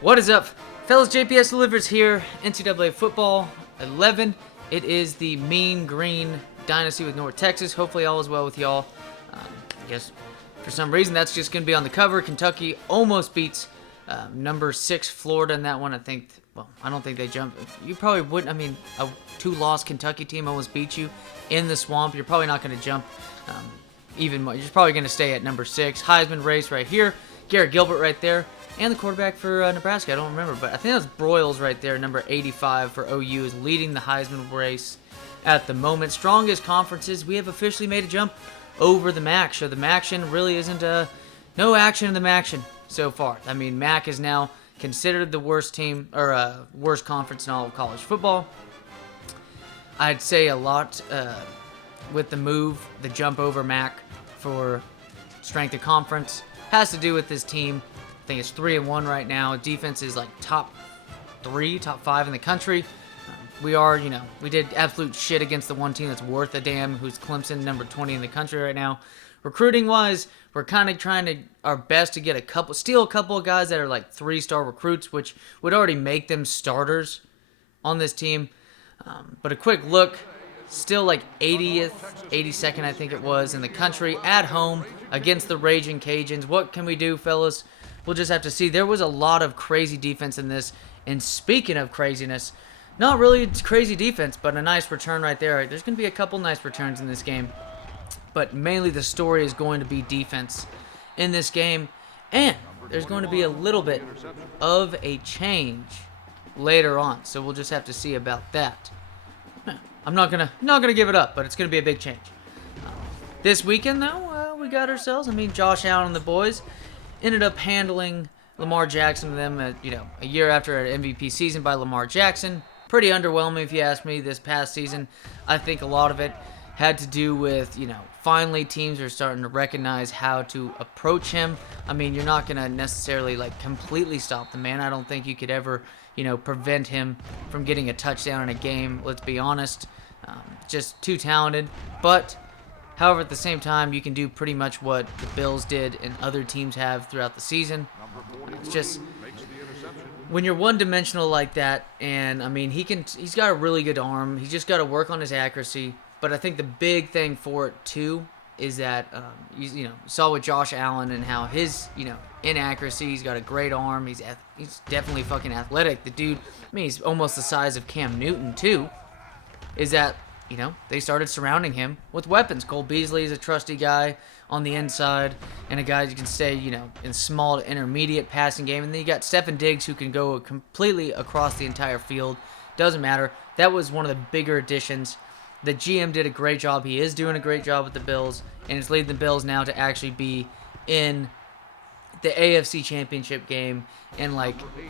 What is up, fellas? JPS delivers here. NCAA football 11. It is the Mean Green Dynasty with North Texas. Hopefully all is well with y'all. I guess for some reason that's just going to be on the cover. Kentucky almost beats number 6 Florida in that one. I don't think they jumped. You probably wouldn't. I mean, a 2-loss Kentucky team almost beat you in the swamp. You're probably not going to jump even more. You're probably going to stay at number 6. Heisman race right here. Garrett Gilbert right there. And the quarterback for Nebraska, I don't remember, but I think that's Broyles right there, number 85 for OU, is leading the Heisman race at the moment. Strongest conferences, we have officially made a jump over the MAC. So the MACtion really isn't no action in the MACtion so far. I mean, MAC is now considered the worst team, or worst conference in all of college football. I'd say a lot with the jump over MAC for strength of conference has to do with this team. I think it's 3-1 right now. Defense is like top 5 in the country. We did absolute shit against the one team that's worth a damn, who's Clemson, number 20 in the country right now. Recruiting wise, we're kind of trying our best to get steal a couple of guys that are like 3-star recruits, which would already make them starters on this team. But a quick look, still like 80th, 82nd, I think it was, in the country at home against the Ragin Cajuns. What can we do, fellas? We'll just have to see. There was a lot of crazy defense in this. And speaking of craziness, not really crazy defense, but a nice return right there. There's going to be a couple nice returns in this game. But mainly the story is going to be defense in this game. And there's going to be a little bit of a change later on. So we'll just have to see about that. I'm not gonna give it up, but it's going to be a big change. This weekend, though, we got ourselves, Josh Allen and the boys ended up handling Lamar Jackson to them a year after an MVP season by Lamar Jackson. Pretty underwhelming if you ask me this past season. I think a lot of it had to do with, finally teams are starting to recognize how to approach him. You're not going to necessarily completely stop the man. I don't think you could ever, prevent him from getting a touchdown in a game. Let's be honest. Just too talented. But however, at the same time, you can do pretty much what the Bills did and other teams have throughout the season. It's just when you're one-dimensional like that, and he's got a really good arm. He's just got to work on his accuracy. But I think the big thing for it too is that you saw with Josh Allen and how his inaccuracy. He's got a great arm. He's definitely fucking athletic. The dude, he's almost the size of Cam Newton too. Is that they started surrounding him with weapons. Cole Beasley is a trusty guy on the inside, and a guy you can stay, in small to intermediate passing game. And then you got Stefon Diggs, who can go completely across the entire field. Doesn't matter. That was one of the bigger additions. The GM did a great job. He is doing a great job with the Bills, and it's leading the Bills now to actually be in the AFC Championship game. And,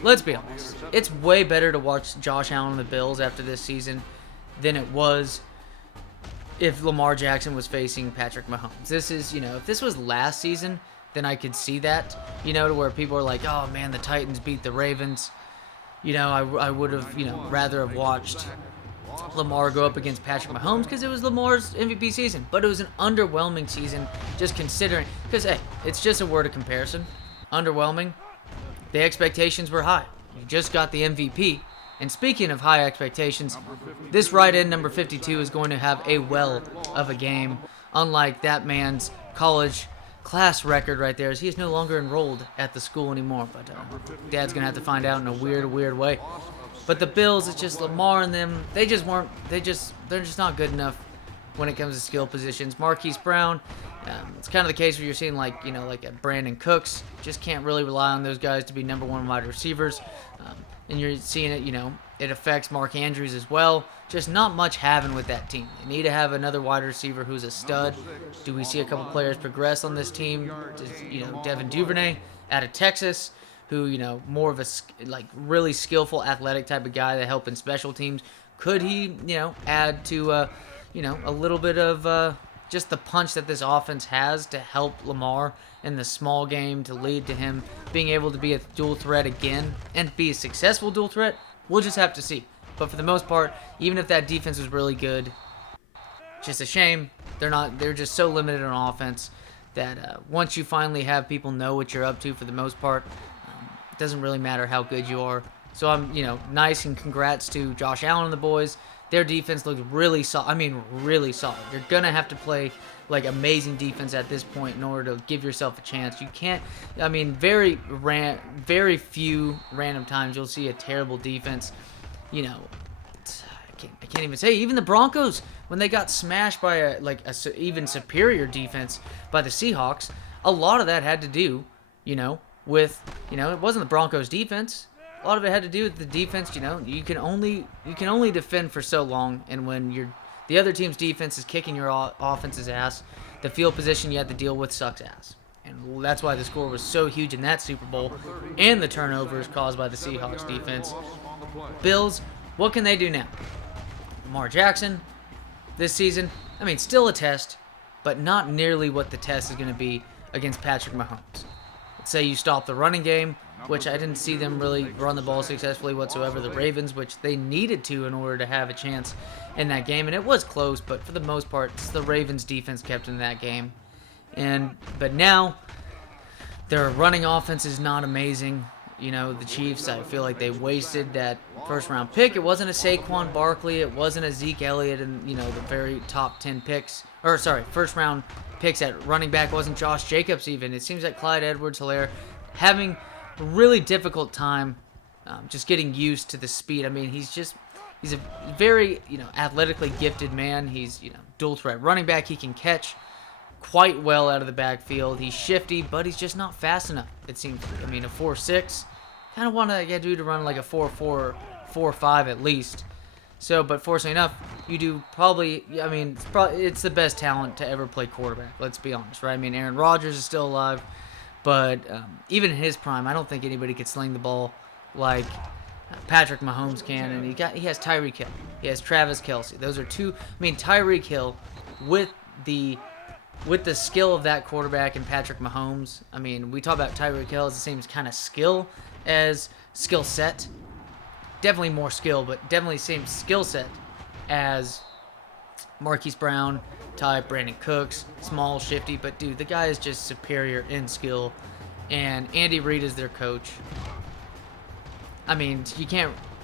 let's be honest, it's way better to watch Josh Allen and the Bills after this season than it was if Lamar Jackson was facing Patrick Mahomes. This is, if this was last season, then I could see that, to where people are like, oh man, the Titans beat the Ravens. I would have, rather have watched Lamar go up against Patrick Mahomes because it was Lamar's MVP season. But it was an underwhelming season, just considering, because, hey, it's just a word of comparison. Underwhelming. The expectations were high. You just got the MVP. And speaking of high expectations, this right end, number 52, is going to have a well of a game, unlike that man's college class record right there, as he is no longer enrolled at the school anymore. But Dad's going to have to find out in a weird way. But the Bills, it's just Lamar and them, they're just not good enough when it comes to skill positions. Marquise Brown, it's kind of the case where you're seeing like a Brandon Cooks, just can't really rely on those guys to be number 1 wide receivers. And you're seeing it, it affects Mark Andrews as well. Just not much having with that team. They need to have another wide receiver who's a stud. Do we see a couple players progress on this team? Devin Duvernay out of Texas, who, more of a, really skillful, athletic type of guy that help in special teams. Could he, add to, a little bit of just the punch that this offense has to help Lamar in the small game, to lead to him being able to be a dual threat again and be a successful dual threat? We'll just have to see. But for the most part, even if that defense was really good, just a shame. They're just so limited on offense that once you finally have people know what you're up to, for the most part, doesn't really matter how good you are. So I'm, nice, and congrats to Josh Allen and the boys. Their defense looks really solid. I mean, really solid. You're going to have to play like amazing defense at this point in order to give yourself a chance. You can't, I mean, very few random times you'll see a terrible defense. I can't even say. Even the Broncos, when they got smashed by a even superior defense by the Seahawks, a lot of that had to do, with, it wasn't the Broncos' defense. A lot of it had to do with the defense. You can only defend for so long, and when the other team's defense is kicking your offense's ass, the field position you have to deal with sucks ass. And that's why the score was so huge in that Super Bowl, and the turnovers caused by the Seahawks defense. Bills, what can they do now? Lamar Jackson, this season, I mean, still a test, but not nearly what the test is going to be against Patrick Mahomes. Let's say you stop the running game, which I didn't see them really run the ball successfully whatsoever. The Ravens, which they needed to in order to have a chance in that game, and it was close, but for the most part, it's the Ravens' defense kept in that game. But now, their running offense is not amazing. The Chiefs, I feel like they wasted that first-round pick. It wasn't a Saquon Barkley. It wasn't a Zeke Elliott and, the very top 10 picks. Or, sorry, first-round picks at running back. Wasn't Josh Jacobs even. It seems like Clyde Edwards-Helaire having a really difficult time just getting used to the speed. I mean, he's a very, athletically gifted man. He's, dual-threat running back. He can catch quite well out of the backfield. He's shifty, but he's just not fast enough, it seems. I mean, a 4.6, kind of want to get dude to run like a 4.4, 4.5 at least. So, but fortunately enough, you do probably, I mean, it's the best talent to ever play quarterback, let's be honest, right? I mean, Aaron Rodgers is still alive, but even in his prime, I don't think anybody could sling the ball like Patrick Mahomes can, and he has Tyreek Hill. He has Travis Kelce. Those are two, I mean, Tyreek Hill with the skill of that quarterback and Patrick Mahomes. I mean, we talk about Tyreek Hill as the same kind of skill as skill set. Definitely more skill, but definitely same skill set as Marquise Brown type, Brandon Cooks, small, shifty, but dude, the guy is just superior in skill, and Andy Reid is their coach. I mean,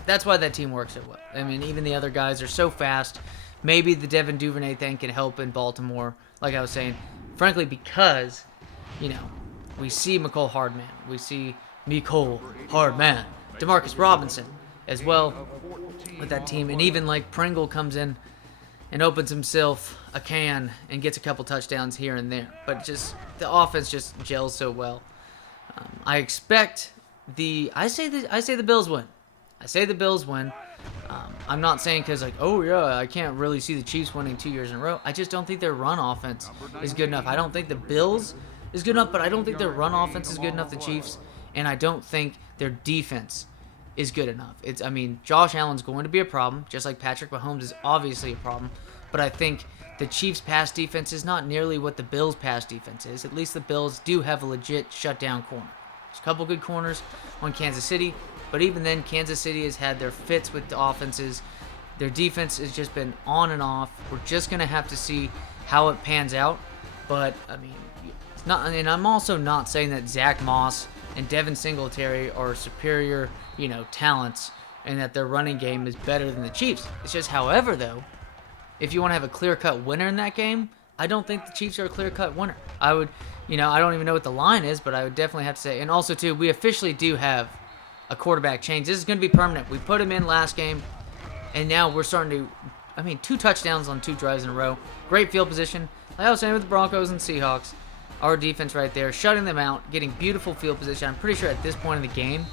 that's why that team works so well. I mean, even the other guys are so fast. Maybe the Devin Duvernay thing can help in Baltimore, like I was saying. Frankly, because, we see Mecole Hardman. We see Mecole Hardman. Demarcus Robinson as well with that team. And even like Pringle comes in and opens himself a can and gets a couple touchdowns here and there. But just the offense just gels so well. I expect I say the Bills win. I say the Bills win. I'm not saying because, oh, yeah, I can't really see the Chiefs winning 2 years in a row. I just don't think their run offense is good enough. I don't think the Bills is good enough, but I don't think their run offense is good enough, the Chiefs, and I don't think their defense is good enough. Josh Allen's going to be a problem, just like Patrick Mahomes is obviously a problem, but I think the Chiefs' pass defense is not nearly what the Bills' pass defense is. At least the Bills do have a legit shutdown corner. There's a couple good corners on Kansas City, but even then, Kansas City has had their fits with the offenses. Their defense has just been on and off. We're just going to have to see how it pans out. But, it's not. And I'm also not saying that Zach Moss and Devin Singletary are superior, talents, and that their running game is better than the Chiefs. It's just, however, though, if you want to have a clear-cut winner in that game, I don't think the Chiefs are a clear-cut winner. I would, I don't even know what the line is, but I would definitely have to say. And also, too, we officially do have a quarterback change. This is going to be permanent. We put him in last game, and now we're starting to, 2 touchdowns on 2 drives in a row. Great field position. Like I was saying with the Broncos and Seahawks, our defense right there, shutting them out, getting beautiful field position. I'm pretty sure at this point in the game,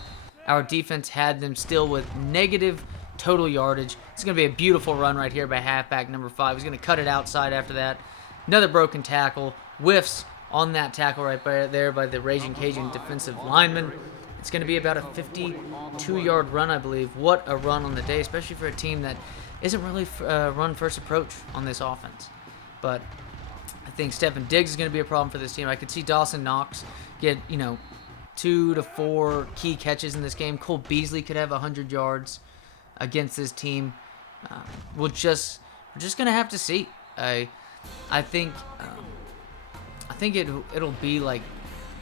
our defense had them still with negative total yardage. It's going to be a beautiful run right here by halfback number 5. He's going to cut it outside after that. Another broken tackle. Whiffs on that tackle right there by the Ragin Cajun defensive lineman. It's going to be about a 52-yard run, I believe. What a run on the day, especially for a team that isn't really run-first approach on this offense. But I think Stefon Diggs is going to be a problem for this team. I could see Dawson Knox get, 2 to 4 key catches in this game. Cole Beasley could have 100 yards against this team. We're just going to have to see. I think it'll be like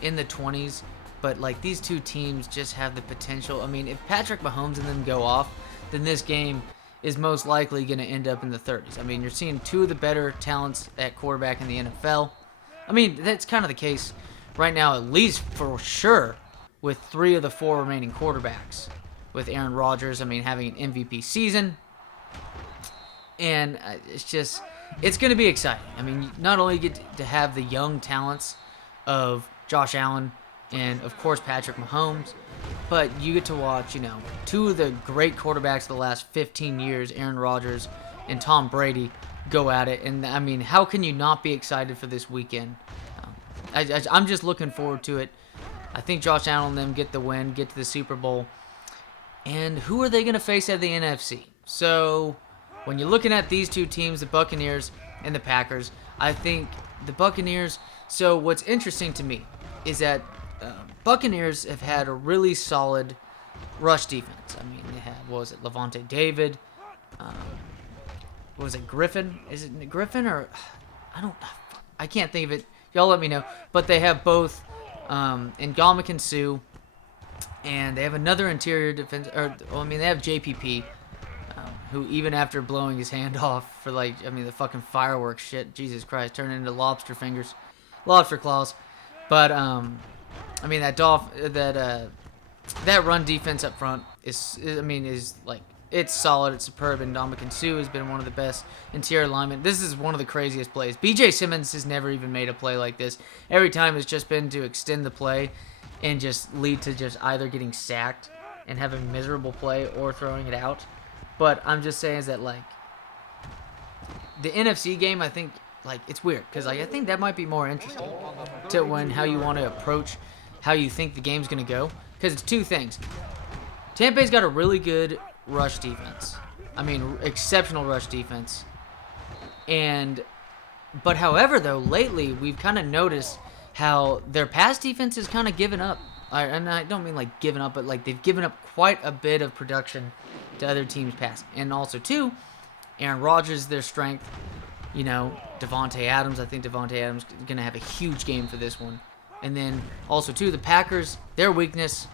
in the 20s. but like these two teams just have the potential. I mean, if Patrick Mahomes and them go off, then this game is most likely going to end up in the 30s. I mean, you're seeing two of the better talents at quarterback in the NFL. I mean, that's kind of the case right now, at least for sure, with 3 of the 4 remaining quarterbacks. With Aaron Rodgers, I mean, having an MVP season. And it's going to be exciting. I mean, not only get to have the young talents of Josh Allen and, of course, Patrick Mahomes, but you get to watch, 2 of the great quarterbacks of the last 15 years, Aaron Rodgers and Tom Brady, go at it. And, I mean, how can you not be excited for this weekend? I'm just looking forward to it. I think Josh Allen and them get the win, get to the Super Bowl. And who are they going to face at the NFC? So when you're looking at these two teams, the Buccaneers and the Packers, I think the Buccaneers, so what's interesting to me is that Buccaneers have had a really solid rush defense. I mean, they had, Levante David? Was it Griffin? Is it Griffin or, I can't think of it. Y'all let me know. But they have both Ndamukong Suh, and they have another interior defense. They have JPP, who even after blowing his hand off for the fucking fireworks shit, Jesus Christ, turned into lobster claws. But that run defense up front is it's solid, it's superb, and Ndamukong Suh has been one of the best interior linemen. This is one of the craziest plays. BJ Simmons has never even made a play like this. Every time it's just been to extend the play and just lead to just either getting sacked and having a miserable play or throwing it out. But I'm just saying is that, the NFC game, I think, it's weird. Because, I think that might be more interesting to how you want to approach how you think the game's going to go. Because it's 2 things. Tampa Bay's got a really good rush defense. I mean, exceptional rush defense. But however, though, lately we've kind of noticed how their pass defense has kind of given up. And I don't mean given up, but they've given up quite a bit of production to other teams' pass. And also, too, Aaron Rodgers is their strength. Davante Adams. I think Davante Adams is going to have a huge game for this one. And then also, too, the Packers, their weakness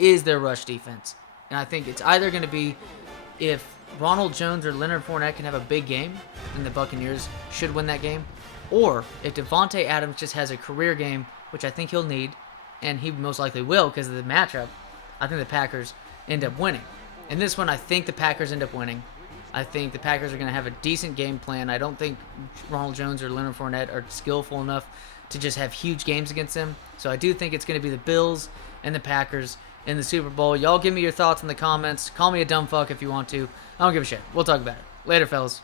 is their rush defense. And I think it's either going to be if Ronald Jones or Leonard Fournette can have a big game, and the Buccaneers should win that game, or if Davante Adams just has a career game, which I think he'll need, and he most likely will because of the matchup, I think the Packers end up winning. And this one, I think the Packers end up winning. I think the Packers are going to have a decent game plan. I don't think Ronald Jones or Leonard Fournette are skillful enough to just have huge games against them. So I do think it's going to be the Bills and the Packers in the Super Bowl. Y'all give me your thoughts in the comments. Call me a dumb fuck if you want to. I don't give a shit. We'll talk about it. Later, fellas.